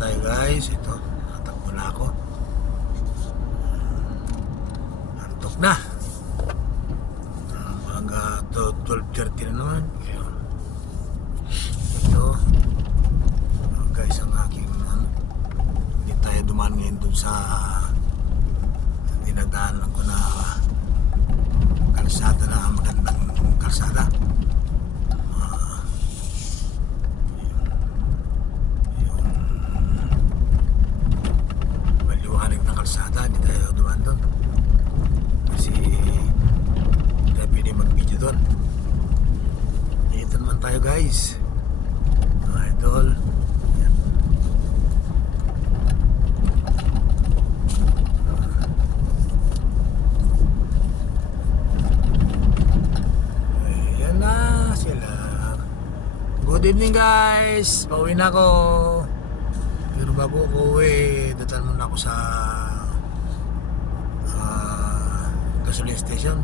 tayo guys. Ito, natakbo na ako. Antok na. Mga 12:30 na naman. Ito guys, ang aking hindi tayo dumaan ngayon dun sa dinadaanan ko na kalsada, na magandang kalsada. Yung maliwanag na kalsada, hindi tayo dumaan dun kasi hindi tayo pwede mag-video dun. Dito naman tayo guys, mga idol. Good evening guys, pauwi na ako. Pero bago ako uwi, dadaan muna ako sa gasoline station.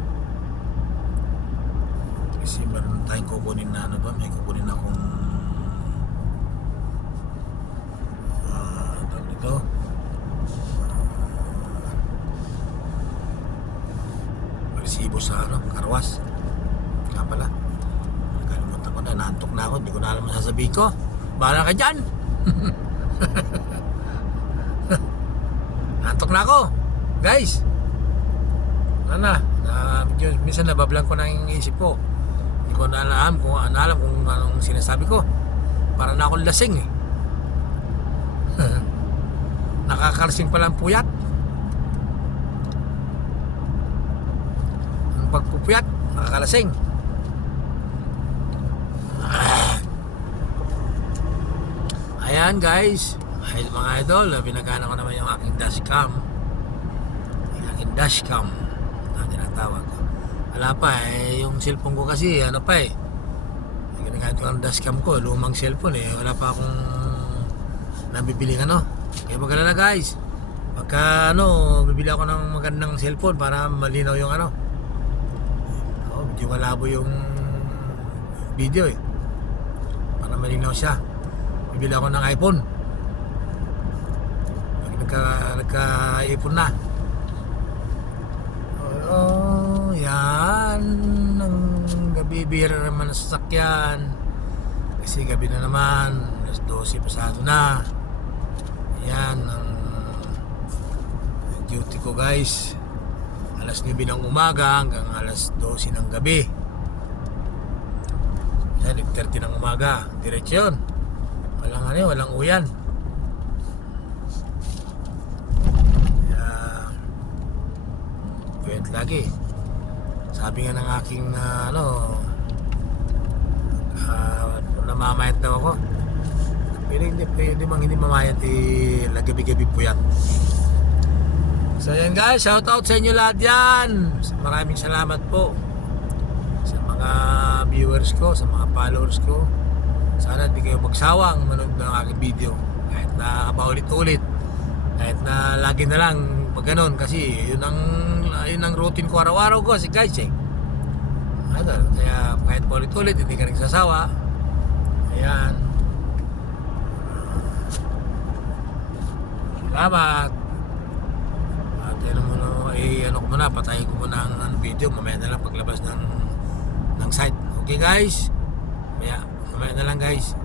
Kasi meron tayong kukunin na ano ba, may kukunin akong tawag dito, resibo sa karwas. Nga pala, naantok na ako, hindi ko na alam sasabihin ko. Bahala ka dyan. Naantok na ako guys. Minsan nabablang ko na yung isip ko. Hindi ko na alam kung anong sinasabi ko. Para na akong lasing eh. Nakakalasing pala ang puyat. Ang pagpupuyat, nakakalasing. Ayan guys, mga idol, pinagana ko naman yung aking dashcam. Yung aking dashcam na tinatawag ko. Wala pa yung cellphone ko kasi ano pa ginagamit ko ang dashcam ko, lumang cellphone wala pa akong nabibiling Kaya magalala guys, pagka bibili ako ng magandang cellphone para malinaw yung medyo malabo yung video para malinaw siya. Bibili ako ng iPhone. Nagka-iPhone na. Yan. Ang gabi, bihira naman ang sasakyan. Kasi gabi na naman. Alas 12 pasado na. Yan ang duty ko guys. Alas 9 ng umaga hanggang alas 12 ng gabi. Yan, 8:30 ng umaga. Diretsyon. Walang uyan. Kaya lagi. Sabi nga ng aking namamayat daw ako. Pero hindi mamayat gabi-gabi puyat. So yan guys, shout out sa inyo lahat yan. Maraming salamat po sa mga viewers ko, sa mga followers ko. Sana hindi kayo magsawang manood ng aking video. Kahit na paulit-ulit, kahit na lagi na lang pag ganun. Kasi yun ang routine ko araw-araw ko kasi guys kaya kahit paulit-ulit hindi ka nagsasawa. Ayan. Salamat. At ko muna, patayin ko muna ang video. Mamaya na lang paglabas ng site. Okay guys? Mamaya na lang guys.